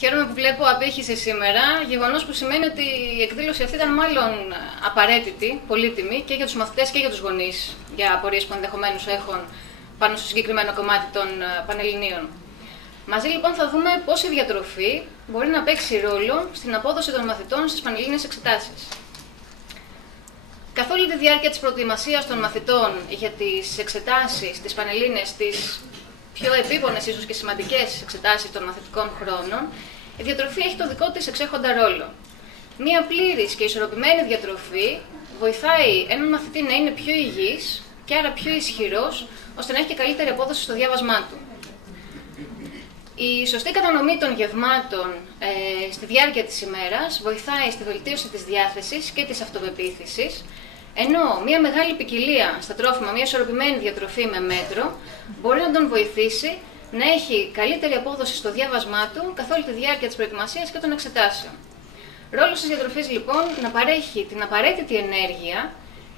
Χαίρομαι που βλέπω απήχηση σήμερα, γεγονός που σημαίνει ότι η εκδήλωση αυτή ήταν μάλλον απαραίτητη, πολύτιμη και για τους μαθητές και για τους γονείς, για απορίες που ενδεχομένως έχουν πάνω στο συγκεκριμένο κομμάτι των Πανελληνίων. Μαζί λοιπόν θα δούμε πώς η διατροφή μπορεί να παίξει ρόλο στην απόδοση των μαθητών στις πανελλήνιες εξετάσεις. Καθ' όλη τη διάρκεια της προετοιμασίας των μαθητών για τις εξετάσεις, τις πανελλήνιες, τις πιο επίπονες ίσως και σημαντικές εξετάσεις των μαθητικών χρόνων, η διατροφή έχει το δικό της εξέχοντα ρόλο. Μία πλήρης και ισορροπημένη διατροφή βοηθάει έναν μαθητή να είναι πιο υγιής και άρα πιο ισχυρός, ώστε να έχει και καλύτερη απόδοση στο διάβασμά του. Η σωστή κατανομή των γευμάτων στη διάρκεια της ημέρας βοηθάει στη βελτίωση της διάθεσης και της αυτοπεποίθησης, ενώ μια μεγάλη ποικιλία στα τρόφιμα, μια ισορροπημένη διατροφή με μέτρο, μπορεί να τον βοηθήσει να έχει καλύτερη απόδοση στο διάβασμά του καθ' όλη τη διάρκεια της προετοιμασίας και των εξετάσεων. Ρόλος της διατροφής λοιπόν να παρέχει την απαραίτητη ενέργεια,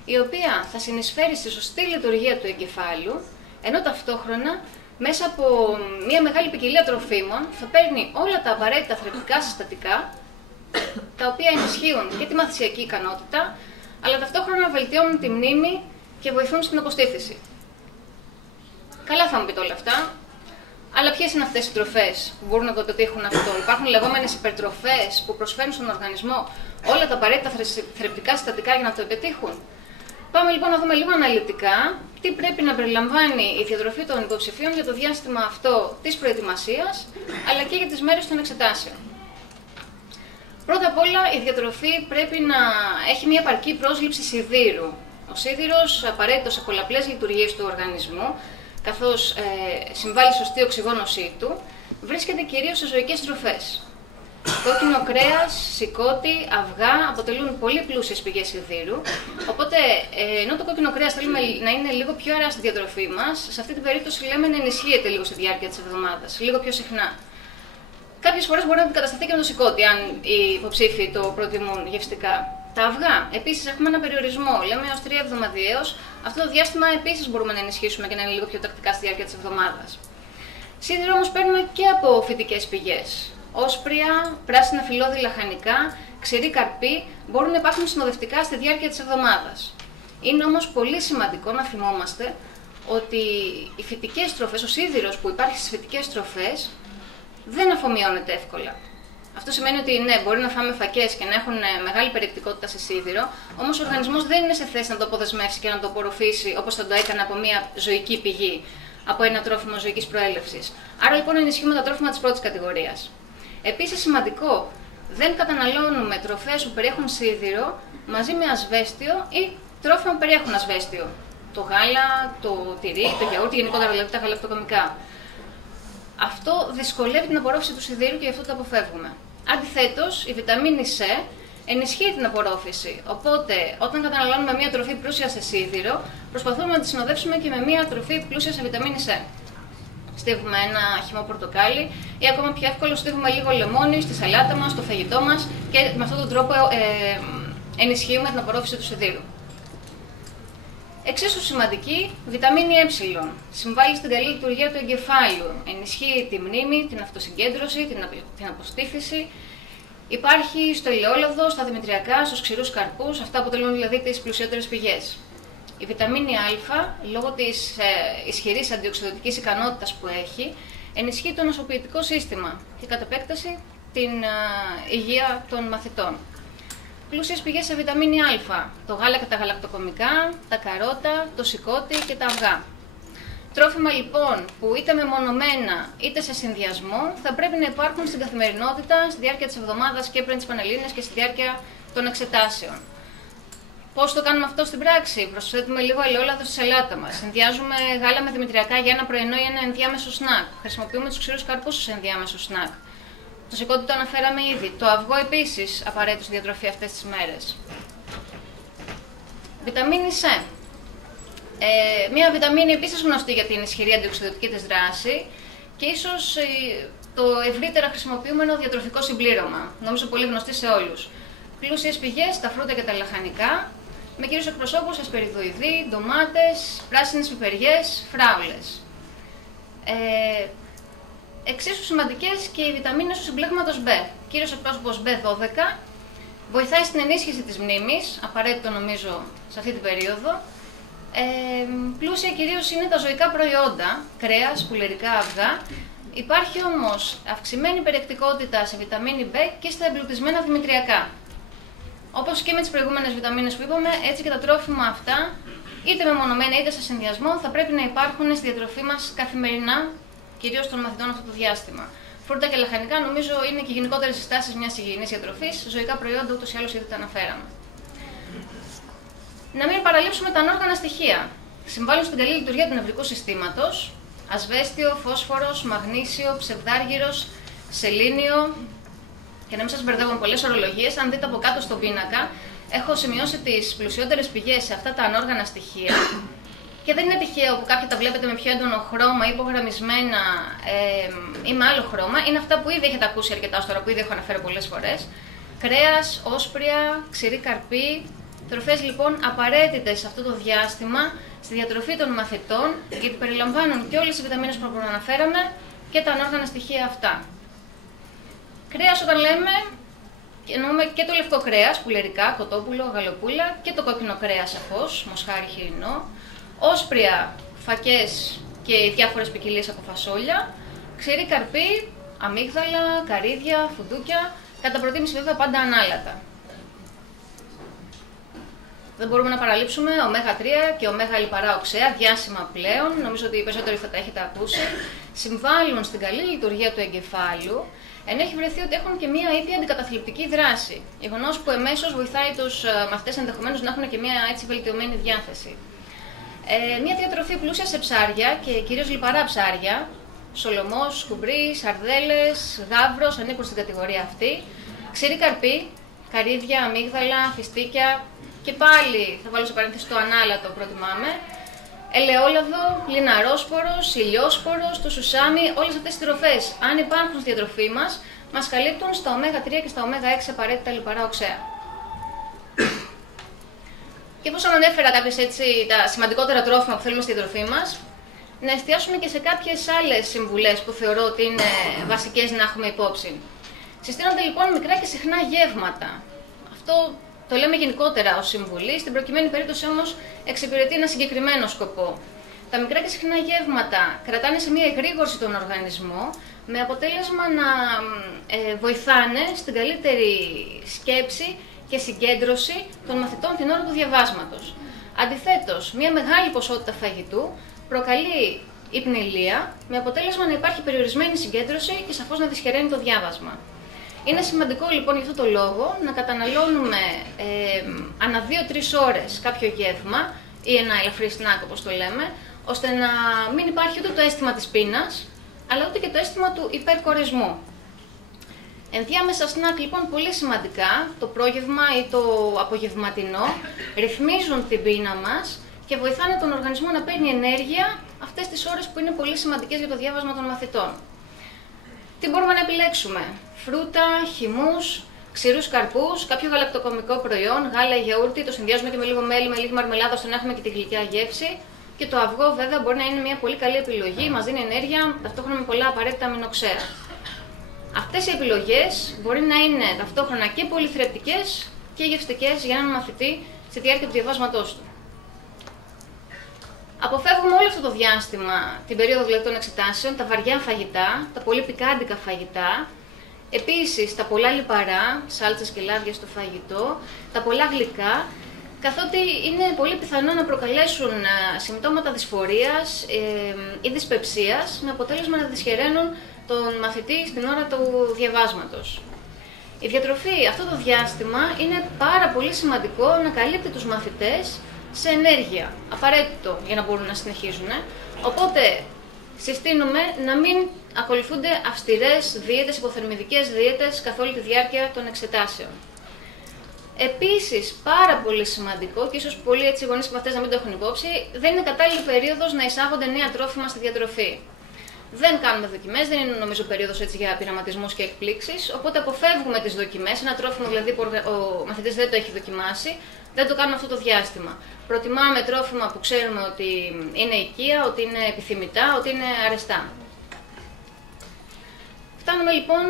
η οποία θα συνεισφέρει στη σωστή λειτουργία του εγκεφάλου, ενώ ταυτόχρονα μέσα από μια μεγάλη ποικιλία τροφίμων θα παίρνει όλα τα απαραίτητα θρεπτικά συστατικά, τα οποία ενισχύουν και τη μαθησιακή ικανότητα, αλλά ταυτόχρονα βελτιώνουν τη μνήμη και βοηθούν στην αποστήθηση. Καλά θα μου πείτε όλα αυτά, αλλά ποιες είναι αυτές οι τροφές που μπορούν να το πετύχουν αυτό? Υπάρχουν λεγόμενες υπερτροφές που προσφέρουν στον οργανισμό όλα τα απαραίτητα θρεπτικά συστατικά για να το επιτύχουν? Πάμε λοιπόν να δούμε λίγο αναλυτικά τι πρέπει να περιλαμβάνει η διατροφή των υποψηφίων για το διάστημα αυτό της προετοιμασίας, αλλά και για τις μέρες των εξετάσεων. Πρώτα απ' όλα, η διατροφή πρέπει να έχει μια επαρκή πρόσληψη σιδήρου. Ο σίδηρος απαραίτητος σε πολλαπλές λειτουργίες του οργανισμού, καθώς συμβάλλει σωστή οξυγόνωσή του, βρίσκεται κυρίως σε ζωικές τροφές. Κόκκινο κρέας, σηκώτη, αυγά αποτελούν πολύ πλούσιες πηγές σιδήρου, οπότε ενώ το κόκκινο κρέας θέλουμε να είναι λίγο πιο αέρα στη διατροφή μας, σε αυτή την περίπτωση λέμε να ενισχύεται λίγο στη διάρκεια της εβδομάδας, λίγο πιο συχνά. Κάποιες φορές μπορεί να αντικατασταθεί και με το σηκώτη, αν οι υποψήφοι το προτιμούν γευστικά. Τα αυγά, επίσης έχουμε ένα περιορισμό, λέμε έως 3 εβδομαδιαίως. Αυτό το διάστημα επίσης μπορούμε να ενισχύσουμε και να είναι λίγο πιο τακτικά στη διάρκεια της εβδομάδας. Σίδηρο όμως παίρνουμε και από φυτικές πηγές. Όσπρια, πράσινα φυλλώδη λαχανικά, ξηρή καρπή μπορούν να υπάρχουν συνοδευτικά στη διάρκεια της εβδομάδας. Είναι όμως πολύ σημαντικό να θυμόμαστε ότι οι φυτικές τροφές, ο σίδηρος που υπάρχει στις φυτικές τροφές, δεν αφομοιώνεται εύκολα. Αυτό σημαίνει ότι ναι, μπορεί να φάμε φακές και να έχουν μεγάλη περιεκτικότητα σε σίδηρο, όμως ο οργανισμός δεν είναι σε θέση να το αποδεσμεύσει και να το απορροφήσει όπως θα το έκανε από μια ζωική πηγή, από ένα τρόφιμο ζωικής προέλευσης. Άρα λοιπόν ενισχύουμε τα τρόφιμα της πρώτης κατηγορίας. Επίσης σημαντικό, δεν καταναλώνουμε τροφές που περιέχουν σίδηρο μαζί με ασβέστιο ή τρόφιμα που περιέχουν ασβέστιο. Το γάλα, το τυρί, το γιαούρτι, γενικότερα δηλαδή τα γαλακτοκομικά. Αυτό δυσκολεύει την απορρόφηση του σιδήρου και γι' αυτό το αποφεύγουμε. Αντιθέτως, η βιταμίνη C ενισχύει την απορρόφηση. Οπότε, όταν καταναλώνουμε μια τροφή πλούσια σε σίδηρο, προσπαθούμε να τη συνοδεύσουμε και με μια τροφή πλούσια σε βιταμίνη C. Στίβουμε ένα χυμό πορτοκάλι ή ακόμα πιο εύκολο στίβουμε λίγο λεμόνι στη σαλάτα μας, στο φαγητό μας και με αυτόν τον τρόπο ενισχύουμε την απορρόφηση του σιδήρου. Εξίσου σημαντική, βιταμίνη Ε. Συμβάλλει στην καλή λειτουργία του εγκεφάλου. Ενισχύει τη μνήμη, την αυτοσυγκέντρωση, την αποστήθηση. Υπάρχει στο ελαιόλαδο, στα δημητριακά, στους ξηρούς καρπούς, αυτά αποτελούν δηλαδή τις πλουσιότερες πηγές. Η βιταμίνη Α, λόγω της ισχυρής αντιοξυδοτικής ικανότητας που έχει, ενισχύει το νοσοποιητικό σύστημα και κατ' επέκταση την υγεία των μαθητών. Πλούσιες πηγές σε βιταμίνη Α, το γάλα και τα γαλακτοκομικά, τα καρότα, το σηκώτη και τα αυγά. Τρόφιμα λοιπόν που είτε μεμονωμένα είτε σε συνδυασμό θα πρέπει να υπάρχουν στην καθημερινότητα, στη διάρκεια της εβδομάδας και πριν τις Πανελλήνιες και στη διάρκεια των εξετάσεων. Πώς το κάνουμε αυτό στην πράξη? Προσθέτουμε λίγο ελαιόλαδο στη σαλάτα μας. Συνδυάζουμε γάλα με δημητριακά για ένα πρωινό ή ένα ενδιάμεσο σνακ. Χρησιμοποιούμε τους ξηρούς καρπούς ως ενδιάμεσο σνακ. Το σηκώτη το αναφέραμε ήδη. Το αυγό επίσης απαραίτητο στη διατροφή αυτές τις μέρες. Βιταμίνη C. Μια βιταμίνη επίσης γνωστή για την ισχυρή αντιοξυδοτική της δράση και ίσως το ευρύτερα χρησιμοποιούμενο διατροφικό συμπλήρωμα. Νομίζω πολύ γνωστή σε όλους. Πλούσιες πηγές, τα φρούτα και τα λαχανικά, με κυρίως εκπροσώπους ασπεριδοειδή, ντομάτες, πράσινες πιπεριές, φράουλες. Εξίσου σημαντικές και οι βιταμίνες του συμπλέγματος B. Κύριος εκπρόσωπος B12 βοηθάει στην ενίσχυση της μνήμης, απαραίτητο νομίζω σε αυτή την περίοδο. Πλούσια κυρίως είναι τα ζωικά προϊόντα, κρέας, πουλερικά αυγά. Υπάρχει όμως αυξημένη περιεκτικότητα σε βιταμίνη B και στα εμπλουτισμένα δημητριακά. Όπως και με τις προηγούμενες βιταμίνες που είπαμε, έτσι και τα τρόφιμα αυτά, είτε μεμονωμένα είτε σε συνδυασμό, θα πρέπει να υπάρχουν στη διατροφή μας καθημερινά, κυρίως των μαθητών αυτό το διάστημα. Φρούτα και λαχανικά νομίζω είναι και γενικότερες συστάσεις μιας υγιεινής διατροφής, ζωικά προϊόντα ούτως ή άλλως ήδη τα αναφέραμε. Να μην παραλείψουμε τα ανόργανα στοιχεία. Συμβάλλουν στην καλή λειτουργία του νευρικού συστήματος. Ασβέστιο, φόσφορος, μαγνήσιο, ψευδάργυρος, σελήνιο. Και να μην σας μπερδεύω με πολλές ορολογίες, αν δείτε από κάτω στον πίνακα, έχω σημειώσει τις πλουσιότερες πηγές σε αυτά τα ανόργανα στοιχεία. Και δεν είναι τυχαίο που κάποια τα βλέπετε με πιο έντονο χρώμα ή υπογραμμισμένα ή με άλλο χρώμα. Είναι αυτά που ήδη έχετε ακούσει αρκετά ως τώρα, που ήδη έχω αναφέρει πολλές φορές. Κρέας, όσπρια, ξηρή καρπή. Τροφές λοιπόν απαραίτητες σε αυτό το διάστημα στη διατροφή των μαθητών, γιατί περιλαμβάνουν και όλες τις βιταμίνες που προαναφέραμε και τα ανόργανα στοιχεία αυτά. Κρέας όταν λέμε, εννοούμε και το λευκό κρέας, πουλερικά, κοτόπουλο, γαλοπούλα, και το κόκκινο κρέας σαφώς, μοσχάρι, χοιρινό. Όσπρια, φακές και διάφορες ποικιλίες από φασόλια. Ξηρή καρπή, αμύγδαλα, καρύδια, φουντούκια, κατά προτίμηση βέβαια πάντα ανάλατα. Δεν μπορούμε να παραλείψουμε ω3 και ω λιπαρά οξέα, διάσημα πλέον, νομίζω ότι οι περισσότεροι θα τα έχετε ακούσει, συμβάλλουν στην καλή λειτουργία του εγκεφάλου, ενώ έχει βρεθεί ότι έχουν και μία ήπια αντικαταθλιπτική δράση. Γεγονός που εμέσως βοηθάει τους μαθητές ενδεχομένως να έχουν και μία έτσι βελτιωμένη διάθεση. Μία διατροφή πλούσια σε ψάρια και κυρίως λιπαρά ψάρια, σολομός, σκουμπρί, σαρδέλες, γάβρος ανήκουν στην κατηγορία αυτή, ξηρή καρπή, καρύδια, αμύγδαλα, φιστίκια. Και πάλι θα βάλω σε παρένθεση το ανάλατο, προτιμάμε. Ελαιόλαδο, λιναρόσπορος, ηλιόσπορος, το σουσάμι, όλες αυτές τις τροφές, αν υπάρχουν στη διατροφή μας καλύπτουν στα ω3 και στα ω6 απαραίτητα λιπαρά οξέα. Και όπως ανέφερα κάποιες έτσι τα σημαντικότερα τρόφιμα που θέλουμε στη διατροφή μας, να εστιάσουμε και σε κάποιες άλλες συμβουλές που θεωρώ ότι είναι βασικές να έχουμε υπόψη. Συστήνονται λοιπόν μικρά και συχνά γεύματα. Αυτό το λέμε γενικότερα ως συμβουλή, στην προκειμένη περίπτωση όμως εξυπηρετεί ένα συγκεκριμένο σκοπό. Τα μικρά και συχνά γεύματα κρατάνε σε μια εγρήγορση τον οργανισμό, με αποτέλεσμα να βοηθάνε στην καλύτερη σκέψη και συγκέντρωση των μαθητών την ώρα του διαβάσματος. Αντιθέτως, μια μεγάλη ποσότητα φαγητού προκαλεί υπνηλία, με αποτέλεσμα να υπάρχει περιορισμένη συγκέντρωση και σαφώς να δυσχεραίνει το διάβασμα. Είναι σημαντικό λοιπόν για αυτό το λόγο να καταναλώνουμε ανά 2-3 ώρες κάποιο γεύμα ή ένα ελαφρύ σνακ όπως το λέμε, ώστε να μην υπάρχει ούτε το αίσθημα της πείνας, αλλά ούτε και το αίσθημα του υπερκορισμού. Ενδιάμεσα σνακ λοιπόν πολύ σημαντικά, το πρόγευμα ή το απογευματινό, ρυθμίζουν την πείνα μας και βοηθάνε τον οργανισμό να παίρνει ενέργεια αυτές τις ώρες που είναι πολύ σημαντικές για το διάβασμα των μαθητών. Τι μπορούμε να επιλέξουμε? Φρούτα, χυμούς, ξηρούς καρπούς, κάποιο γαλακτοκομικό προϊόν, γάλα ή γιαούρτι, το συνδυάζουμε και με λίγο μέλι, με λίγη μαρμελάδα ώστε να έχουμε και τη γλυκιά γεύση. Και το αυγό βέβαια μπορεί να είναι μια πολύ καλή επιλογή, μας δίνει ενέργεια, ταυτόχρονα με πολλά απαραίτητα αμινοξέα. Αυτές οι επιλογές μπορεί να είναι ταυτόχρονα και πολύ θρεπτικές και γευστικές για έναν μαθητή στη διάρκεια του διαβάσματός του. Αποφεύγουμε όλο αυτό το διάστημα, την περίοδο δηλαδή των εξετάσεων, τα βαριά φαγητά, τα πολύ πικάντικα φαγητά, επίσης τα πολλά λιπαρά, σάλτσες και λάδια στο φαγητό, τα πολλά γλυκά, καθότι είναι πολύ πιθανό να προκαλέσουν συμπτώματα δυσφορίας ή δυσπεψίας, με αποτέλεσμα να δυσχεραίνουν τον μαθητή στην ώρα του διαβάσματος. Η διατροφή αυτό το διάστημα είναι πάρα πολύ σημαντικό να καλύπτει τους μαθητές σε ενέργεια, απαραίτητο για να μπορούν να συνεχίζουν. Οπότε συστήνουμε να μην ακολουθούνται αυστηρές δίαιτες, υποθερμιδικές δίαιτες καθ' όλη τη διάρκεια των εξετάσεων. Επίσης, πάρα πολύ σημαντικό και ίσως πολλοί έτσι γονείς και μαθητές να μην το έχουν υπόψη, δεν είναι κατάλληλη περίοδος να εισάγονται νέα τρόφιμα στη διατροφή. Δεν κάνουμε δοκιμές, δεν είναι νομίζω περίοδος έτσι για πειραματισμούς και εκπλήξεις, οπότε αποφεύγουμε τις δοκιμές. Ένα τρόφιμο δηλαδή που ο μαθητής δεν το έχει δοκιμάσει, δεν το κάνουμε αυτό το διάστημα. Προτιμάμε τρόφιμα που ξέρουμε ότι είναι οικεία, ότι είναι επιθυμητά, ότι είναι αρεστά. Φτάνουμε λοιπόν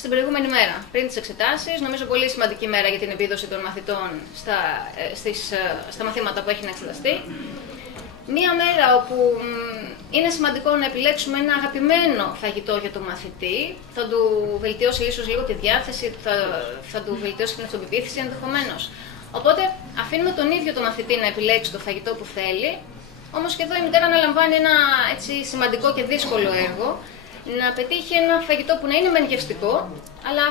στην προηγούμενη μέρα, πριν τις εξετάσεις. Νομίζω πολύ σημαντική μέρα για την επίδοση των μαθητών στα μαθήματα που έχει να εξεταστεί. Μία μέρα όπου είναι σημαντικό να επιλέξουμε ένα αγαπημένο φαγητό για τον μαθητή. Θα του βελτιώσει ίσως λίγο τη διάθεση, θα του βελτιώσει την αυτοπεποίθηση ενδεχομένως. Οπότε αφήνουμε τον ίδιο τον μαθητή να επιλέξει το φαγητό που θέλει. Όμως και εδώ η μητέρα αναλαμβάνει ένα έτσι σημαντικό και δύσκολο έργο. Να πετύχει ένα φαγητό που να είναι μεν γευστικό, αλλά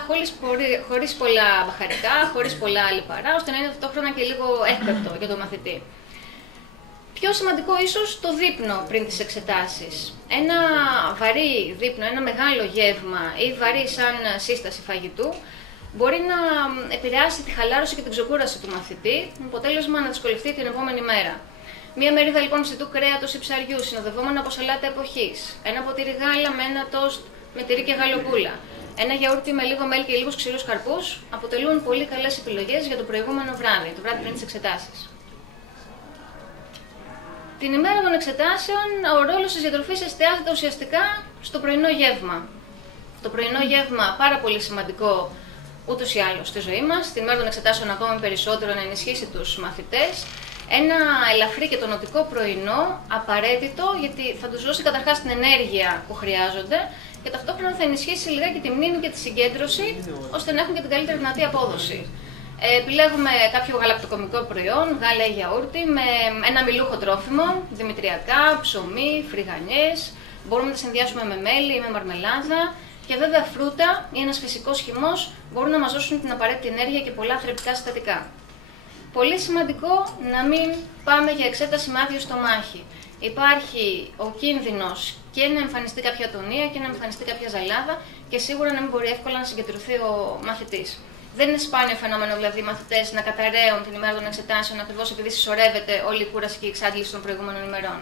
χωρίς πολλά μπαχαρικά, χωρίς πολλά λιπαρά, ώστε να είναι ταυτόχρονα και λίγο εύπεπτο για τον μαθητή. Πιο σημαντικό ίσως το δείπνο πριν τις εξετάσεις. Ένα βαρύ δείπνο, ένα μεγάλο γεύμα ή βαρύ σαν σύσταση φαγητού μπορεί να επηρεάσει τη χαλάρωση και την ξεκούραση του μαθητή, με αποτέλεσμα να δυσκολευτεί την επόμενη μέρα. Μία μερίδα λοιπόν ψητού κρέατος ή ψαριού, συνοδευόμενα από σαλάτα εποχής, ένα ποτήρι γάλα με ένα τόστ με τυρί και γαλοπούλα, ένα γιαούρτι με λίγο μέλι και λίγους ξηρούς καρπούς αποτελούν πολύ καλές επιλογές για το προηγούμενο βράδυ, το βράδυ πριν τις εξετάσεις. Την ημέρα των εξετάσεων, ο ρόλος της διατροφής εστιάζεται ουσιαστικά στο πρωινό γεύμα. Το πρωινό γεύμα πάρα πολύ σημαντικό ούτως ή άλλως στη ζωή μας, την ημέρα των εξετάσεων ακόμα περισσότερο να ενισχύσει τους μαθητές. Ένα ελαφρύ και τονωτικό πρωινό, απαραίτητο, γιατί θα τους δώσει καταρχάς την ενέργεια που χρειάζονται και ταυτόχρονα θα ενισχύσει λιγάκι τη μνήμη και τη συγκέντρωση, ώστε να έχουν και την καλύτερη δυνατή απόδοση. Επιλέγουμε κάποιο γαλακτοκομικό προϊόν, γάλα ή γιαούρτι, με ένα μιλούχο τρόφιμο, δημητριακά, ψωμί, φρυγανιές. Μπορούμε να τα συνδυάσουμε με μέλι ή με μαρμελάδα. Και βέβαια φρούτα ή ένας φυσικός χυμός μπορούν να μας δώσουν την απαραίτητη ενέργεια και πολλά θρεπτικά συστατικά. Πολύ σημαντικό να μην πάμε για εξέταση με άδειο στομάχι. Υπάρχει ο κίνδυνος και να εμφανιστεί κάποια ατονία και να εμφανιστεί κάποια ζαλάδα και σίγουρα να μην μπορεί εύκολα να συγκεντρωθεί ο μαθητής. Δεν είναι σπάνιο φαινόμενο δηλαδή οι μαθητές να καταραίουν την ημέρα των εξετάσεων ακριβώς επειδή συσσωρεύεται όλη η κούραση και η εξάντληση των προηγούμενων ημερών.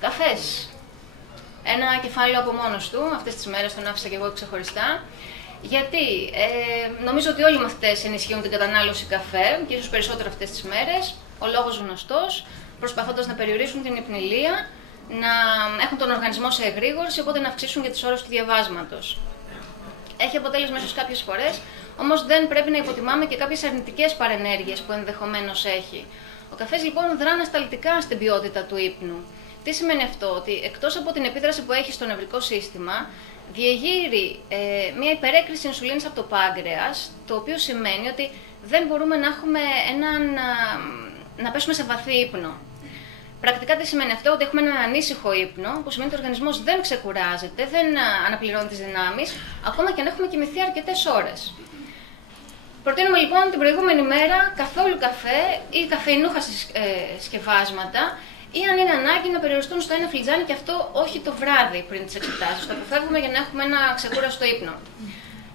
Καφές. Ένα κεφάλαιο από μόνος του, αυτές τις μέρες τον άφησα και εγώ ξεχωριστά. Γιατί νομίζω ότι όλοι οι μαθητές ενισχύουν την κατανάλωση καφέ και ίσως περισσότερο αυτές τις μέρες. Ο λόγος γνωστός, προσπαθώντας να περιορίσουν την υπνηλία, να έχουν τον οργανισμό σε εγρήγορση, οπότε να αυξήσουν και τις ώρες του διαβάσματος. Έχει αποτέλεσμα ίσως κάποιες φορές, όμως δεν πρέπει να υποτιμάμε και κάποιες αρνητικές παρενέργειες που ενδεχομένως έχει. Ο καφές λοιπόν δρά ανασταλτικά στην ποιότητα του ύπνου. Τι σημαίνει αυτό? Ότι εκτός από την επίδραση που έχει στο νευρικό σύστημα, διεγείρει μια υπερέκριση ινσουλίνης από το πάγκρεας, το οποίο σημαίνει ότι δεν μπορούμε να έχουμε να πέσουμε σε βαθύ ύπνο. Πρακτικά τι σημαίνει αυτό? Ότι έχουμε έναν ανήσυχο ύπνο, που σημαίνει ότι ο οργανισμός δεν ξεκουράζεται, δεν αναπληρώνει τις δυνάμεις, ακόμα και αν έχουμε κοιμηθεί αρκετές ώρες. Προτείνουμε λοιπόν την προηγούμενη μέρα καθόλου καφέ ή καφεϊνούχα σκευάσματα, ή αν είναι ανάγκη να περιοριστούν στο ένα φλιτζάνι και αυτό όχι το βράδυ πριν τις εξετάσεις. Το αποφεύγουμε για να έχουμε ένα ξεκούραστο ύπνο.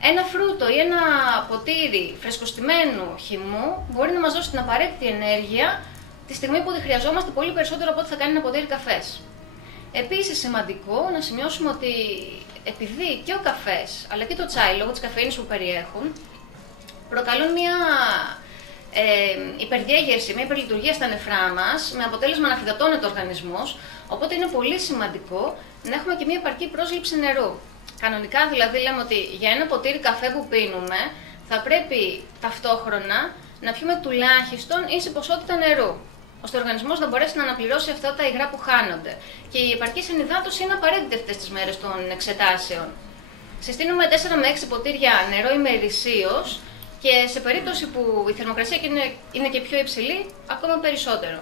Ένα φρούτο ή ένα ποτήρι φρεσκοστημένου χυμού μπορεί να μας δώσει την απαραίτητη ενέργεια τη στιγμή που τη χρειαζόμαστε πολύ περισσότερο από ό,τι θα κάνει ένα ποτήρι καφές. Επίσης σημαντικό να σημειώσουμε ότι επειδή και ο καφές αλλά και το τσάι λόγω της καφεΐνης που περιέχουν προκαλούν μια υπερδιέγερση, μια υπερλειτουργία στα νεφρά μας, με αποτέλεσμα να αφυδατώνεται ο οργανισμός, οπότε είναι πολύ σημαντικό να έχουμε και μια επαρκή πρόσληψη νερού. Κανονικά δηλαδή λέμε ότι για ένα ποτήρι καφέ που πίνουμε θα πρέπει ταυτόχρονα να πιούμε τουλάχιστον ίση ποσότητα νερού, ώστε ο οργανισμός να μπορέσει να αναπληρώσει αυτά τα υγρά που χάνονται. Και η επαρκής ενυδάτωση είναι απαραίτητη αυτές τις μέρες των εξετάσεων. Συστήνουμε 4 με 6 ποτήρια νερό ημερησίως, και σε περίπτωση που η θερμοκρασία είναι και πιο υψηλή, ακόμα περισσότερο.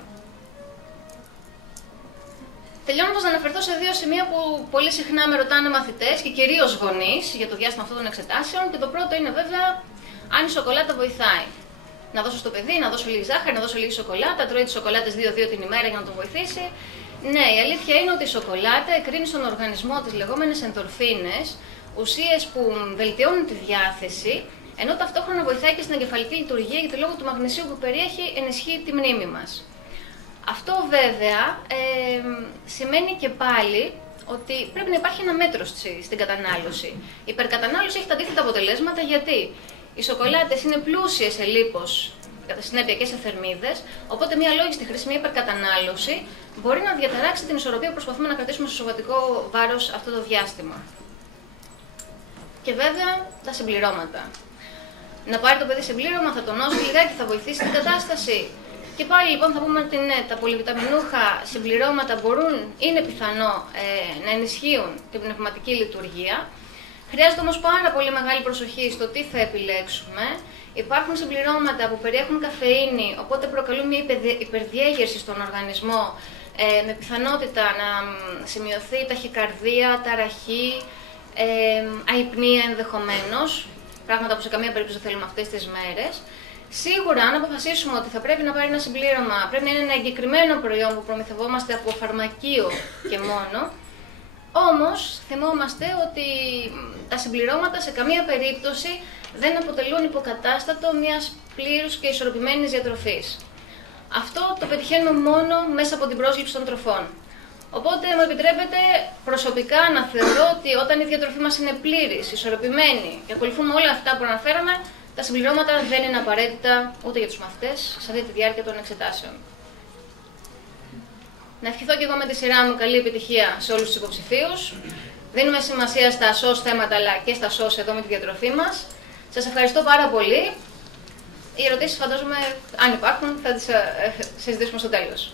Τελειώνοντας, να αναφερθώ σε δύο σημεία που πολύ συχνά με ρωτάνε μαθητές και κυρίως γονείς για το διάστημα αυτών των εξετάσεων. Και το πρώτο είναι βέβαια αν η σοκολάτα βοηθάει. Να δώσω στο παιδί, να δώσω λίγη ζάχαρη, να δώσω λίγη σοκολάτα, τρώει τις σοκολάτες 2-2 την ημέρα για να τον βοηθήσει. Ναι, η αλήθεια είναι ότι η σοκολάτα εκρίνει στον οργανισμό τις λεγόμενες ενδορφίνες, ουσίες που βελτιώνουν τη διάθεση, ενώ ταυτόχρονα βοηθάει και στην εγκεφαλική λειτουργία, γιατί λόγω του μαγνησίου που περιέχει ενισχύει τη μνήμη μας. Αυτό βέβαια σημαίνει και πάλι ότι πρέπει να υπάρχει ένα μέτρο στην κατανάλωση. Η υπερκατανάλωση έχει τα αντίθετα αποτελέσματα, γιατί οι σοκολάτες είναι πλούσιες σε λίπος, κατά συνέπεια και σε θερμίδες, οπότε μια λόγιστη χρήση, μια υπερκατανάλωση μπορεί να διαταράξει την ισορροπία που προσπαθούμε να κρατήσουμε στο σωματικό βάρος αυτό το διάστημα. Και βέβαια τα συμπληρώματα. Να πάρει το παιδί συμπλήρωμα, θα τονώσει λιγάκι, θα βοηθήσει την κατάσταση. Και πάλι λοιπόν θα πούμε ότι ναι, τα πολυβιταμινούχα συμπληρώματα είναι πιθανό να ενισχύουν την πνευματική λειτουργία. Χρειάζεται όμως πάρα πολύ μεγάλη προσοχή στο τι θα επιλέξουμε. Υπάρχουν συμπληρώματα που περιέχουν καφεΐνη, οπότε προκαλούν μια υπερδιέγερση στον οργανισμό, με πιθανότητα να σημειωθεί ταχυκαρδία, ταραχή, αϊπνία ενδεχομένως, πράγματα που σε καμία περίπτωση δεν θέλουμε αυτές τις μέρες. Σίγουρα, αν αποφασίσουμε ότι θα πρέπει να πάρει ένα συμπλήρωμα, πρέπει να είναι ένα εγκεκριμένο προϊόν που προμηθευόμαστε από φαρμακείο και μόνο. Όμως, θυμόμαστε ότι τα συμπληρώματα σε καμία περίπτωση δεν αποτελούν υποκατάστατο μιας πλήρους και ισορροπημένης διατροφής. Αυτό το πετυχαίνουμε μόνο μέσα από την πρόσληψη των τροφών. Οπότε, μου επιτρέπετε προσωπικά να θεωρώ ότι όταν η διατροφή μας είναι πλήρης, ισορροπημένη και ακολουθούμε όλα αυτά που αναφέραμε, τα συμπληρώματα δεν είναι απαραίτητα ούτε για τους μαθητές σε αυτή τη διάρκεια των εξετάσεων. Να ευχηθώ και εγώ με τη σειρά μου καλή επιτυχία σε όλους τους υποψηφίους. Δίνουμε σημασία στα SOS θέματα αλλά και στα SOS εδώ με τη διατροφή μας. Σας ευχαριστώ πάρα πολύ. Οι ερωτήσεις φαντάζομαι, αν υπάρχουν, θα τις συζητήσουμε στο τέλος.